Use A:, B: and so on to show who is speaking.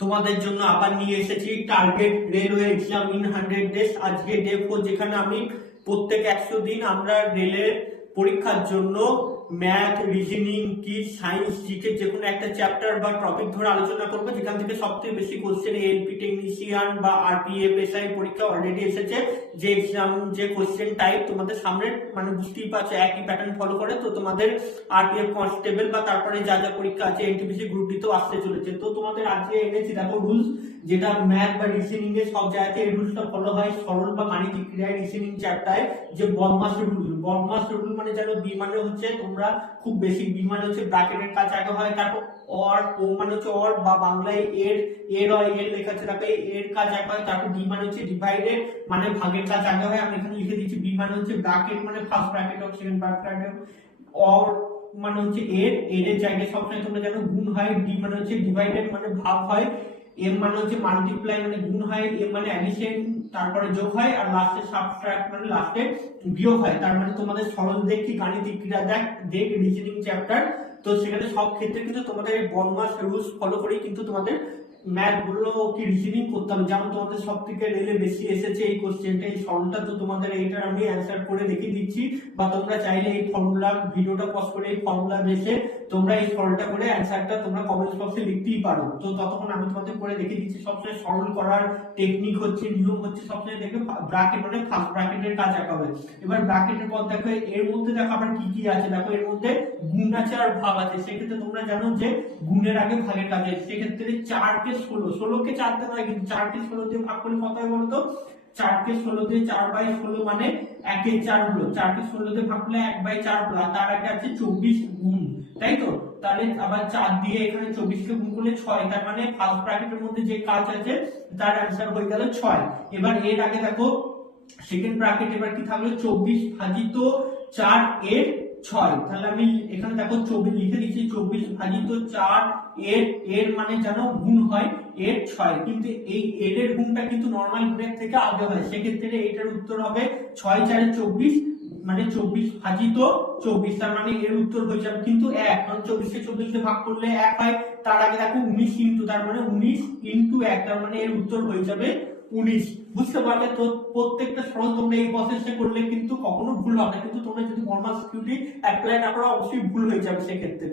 A: তোমাদের জন্য আবার নিয়ে এসেছি target railway exam in hundred days আজকে ডে ফোর যেখানে আমি প্রত্যেক একশো দিন আমরা রেলের পরীক্ষার জন্য ম্যাথ রিজনিং কি সায়েন্স জিকে যে কোনো একটা চ্যাপ্টার বা টপিক ধরে আলোচনা করব, যেখান থেকে সবথেকে বেশি কোশ্চেন এলপি টেকনিশিয়ান বা আরপিএফ এসআই পরীক্ষা অলরেডি এসেছে। যে এক্সাম যে কোশ্চেন টাইপ তোমাদের সামনে মানে বুঝতেই পারছ, একই প্যাটার্ন ফলো করে, তো তোমাদের আরপিএফ কনস্টেবল বা তারপরে যা যা পরীক্ষা আছে এনটিপিসি গ্রুপ ডি তো আসতে চলেছে। তো তোমাদের আজকে এনেছি, দেখো রুলস যেটা ম্যাথ বা রিজনিং এর সব জায়গাতে এই রুলসটা ফলো হয়। সরল বা গাণিতিক ক্রিয়ায় রিজনিং চ্যাপ্টারে যে বদমাস রুল বদমাস রুল মানে জানো বি মানে হচ্ছে তোমরা খুব বেশি বি মানে হচ্ছে ব্র্যাকেটের কাছে আগে হয়, তারপর অর, ও মানে হচ্ছে অর বা বাংলায় এর এর হয়, এর লেখা আছে এই এর কাজ আগে হয়, তারপর ডি মানে হচ্ছে ডিভাইডেড মানে ভাগের কাজ আগে হয়, আমি এখানে লিখে দিচ্ছি বি মানে হচ্ছে ব্র্যাকেট মানে first bracket of second bracket or মানে হচ্ছে এর এর এর জায়গায় সবসময় তোমরা জানো, গুণ হয় ডি মানে হচ্ছে ডিভাইডেড মানে ভাগ হয় এম মানে হচ্ছে মাল্টিপ্লাই মানে গুণ হয় এম মানে অ্যাডিশন তারপরে যোগ হয়, আর লাস্টে সাবট্রাক্ট মানে লাস্টে বিয়োগ হয়। তার মানে তোমাদের সরল দেখ গাণিতিক ক্রিয়া দেখ দেখ রিজনিং চ্যাপ্টার তো সেখানে সব ক্ষেত্রে কিন্তু তোমাদের এই বনমাস রুলস ফলো করেই কিন্তু তোমাদের ম্যাথগুলো কি রিজনিং করতে হবে যেমন তোমাদের সব থেকে রেলে বেশি এসেছে এই কোশ্চেনটা এই সরলটা তো তোমাদের এইটার আমি অ্যান্সার করে দেখিয়ে দিচ্ছি। বা তোমরা চাইলে এই ফর্মুলা ভিডিওটা পজ করে এই ফর্মুলা বেসে তোমরা এই সরলটা করে অ্যান্সারটা তোমরা কমেন্ট বক্সে লিখতেই পারো। তো ততক্ষণ আমি তোমাদের করে দেখিয়ে দিচ্ছি, সবসময় সরল করার টেকনিক হচ্ছে, নিয়ম হচ্ছে, সবসময় দেখবে ব্র্যাকেট মানে ফার্স্ট ব্র্যাকেটের কাজ আঁকা হবে এবার ব্র্যাকেটের পর দেখো, এর মধ্যে দেখো আবার কি কি আছে? দেখো, এর মধ্যে গুণ আছে আর ভাগ আছে। সেক্ষেত্রে তোমরা জানো যে গুণের আগে ভাগের কাজ আছে। সেক্ষেত্রে চারকে ষোলো। ষোলোকে চারতে নয় কিন্তু চারকে ষোলো দিয়ে ভাগ করলে কত হয় বলতো? চারকে ষোলো দিয়ে চার বাই ষোলো মানে একে চার হলো। চারকে ষোলো দিয়ে ভাগ করলে এক বাই চার হলো। তার আগে আছে চব্বিশ গুণ। তাই তো? তাহলে আবার চার দিয়ে এখানে চব্বিশকে গুণ করলে ছয়, তার মানে ফার্স্ট ব্র্যাকেটের মধ্যে যে কাজ আছে, তার অ্যান্সার হয়ে গেল ছয়। এবার এর আগে দেখো সেকেন্ড ব্র্যাকেট এবার কি থাকল? চব্বিশ ভাজিত চার এর ছয়। তাহলে আমি এখানে দেখো চব্বিশ লিখে দিচ্ছি, চব্বিশ ভাজিত চার এর এর মানে যেন গুণ হয় এর ছয়। কিন্তু এই এর এর গুণটা কিন্তু নর্মাল গুণের থেকে আগে হয়। সেক্ষেত্রে এটার উত্তর হবে ছয়, চারে চব্বিশ মানে চব্বিশ ভাজিত চব্বিশ, তার মানে এর উত্তর হয়ে যাবে কিন্তু এক। কারণ চব্বিশে চব্বিশে ভাগ করলে এক হয়, তার আগে দেখো উনিশ ইন্টু তার মানে উনিশ ইন্টু এক, তার মানে এর উত্তর হয়ে যাবে উনিশ। বুঝতে পারলে তো প্রত্যেকটা সরল তোমরা এই প্রসেসে করলে কিন্তু কখনো ভুল হবে না। কিন্তু তোমরা যদি নর্মাল সিকিউরিটি অ্যাপ্লাই না করো, অবশ্যই ভুল হয়ে যাবে সেক্ষেত্রে।